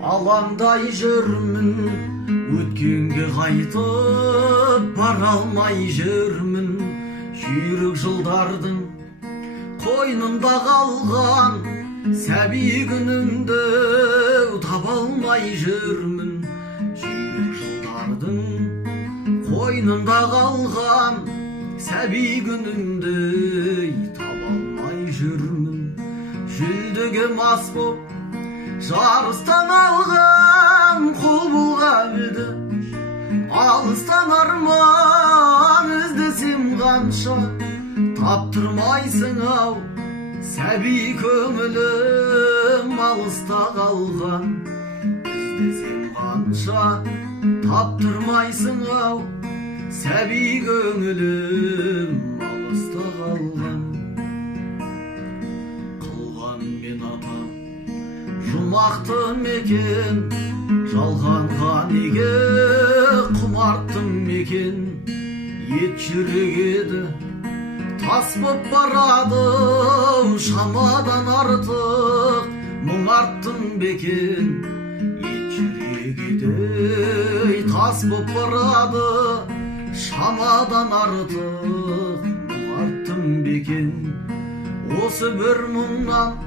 алаңдай жүрмін, өткенге қайтып бара алмай жүрмін. Жүйрік жылдардың қойнында қалған сәби күнімді таба алмай жүрмін. Жүйрік жылдардың қойнында қалған сәби күнімді таба алмай жүрмін. Жүлдеге мас боп жарыстан алған қол бұлғайды, алыстан арман іздесем қанша, таптырмайсың ау сәби көңілім алыста қалған. Іздесем қанша, таптырмайсың ау сәби көңілім алыста қалған. Қылған мен ата жұмақты мекен, жалғанға неге құмарттым мекен. Ет жүрек еді тас боп барады, шамадан артық мұңарттым бекен. Ет жүрек еді тас боп барады, шамадан артық мұңарттым бекен. Осы бір мұңнан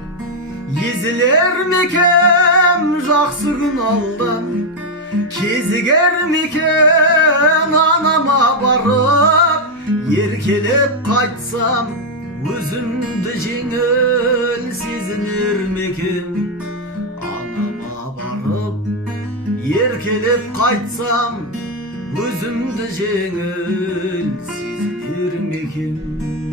езілер мекен жақсы күн алдан, кезігер мекен анама барып, еркелеп қайтсам өзімді жеңіл сезінер мекен. Анама барып, еркелеп қайтсам өзімді жеңіл сезінер мекен.